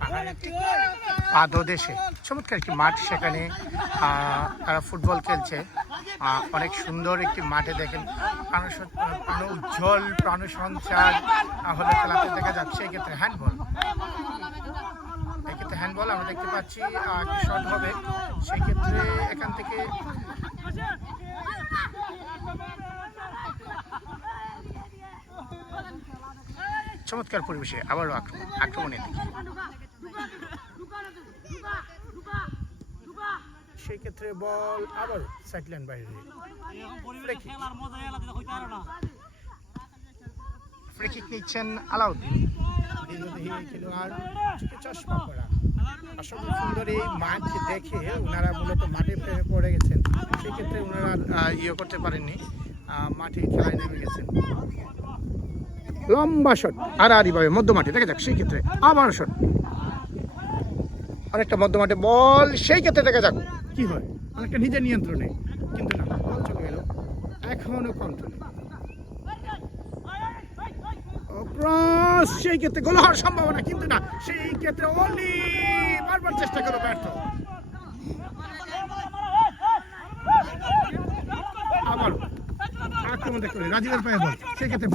পাহাড়ের পাদদেশে চমৎকার একটি মাঠ সেখানে তারা ফুটবল খেলছে। অনেক সুন্দর একটি মাঠে দেখেন, প্রাণ উজ্জ্বল, প্রাণ সঞ্চার হলে খেলাতে দেখা যাচ্ছে এক্ষেত্রে। হ্যান্ডবল। দেখতে পাচ্ছি শর্ট হবে, সেক্ষেত্রে এখান থেকে চমৎকার পরিবেশে আবারও আক্রমণ, আক্রমণের দিকে। সেই ক্ষেত্রে বল আবার সাইডলাইন বাইরে। নিচ্ছেন আলাউদ্দিন। খেলোয়াড় চশমা পরা। আসলে সুন্দর এই দেখে ওনারা মূলত মাঠে প্রেমে পড়ে গেছেন। সেক্ষেত্রে ওনারা আর, ইয়ে করতে পারেননি। মাঠে খেলায় নেমে গেছেন। লম্বা শট। আড়াআড়িভাবে মধ্য মাঠে দেখা যাক সেই ক্ষেত্রে। আবার শট। আরেকটা মধ্য মাঠে বল সেই ক্ষেত্রে দেখা যাক কি হয়। অনেকটা নিজের নিয়ন্ত্রণে কিন্তু না এখনও কন্ট্রোলে ক্রস সেই ক্ষেত্রে গোল হওয়ার সম্ভাবনা কিন্তু না। সেই ক্ষেত্রে অলি বারবার চেষ্টা করো ব্যর্থ। আবার বল। সেক্ষেত্রে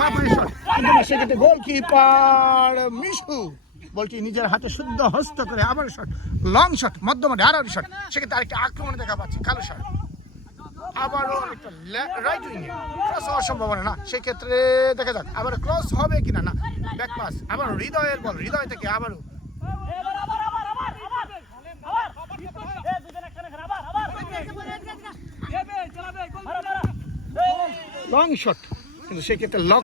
মিশু। বলটি নিজের হাতে শুদ্ধ হস্ত করে আবার লং শট সেক্ষেত্রে আরেকটা আক্রমণ দেখা পাচ্ছি, কালো শট আবারও একটা রাইট উইংয়ে ক্রস হওয়ার সম্ভাবনা না। সেক্ষেত্রে দেখা যাক আবার ক্রস হবে কিনা না। ব্যাক পাস আবার হৃদয়ের বল হৃদয় থেকে আবারও। লং শট কিন্তু সেক্ষেত্রে লক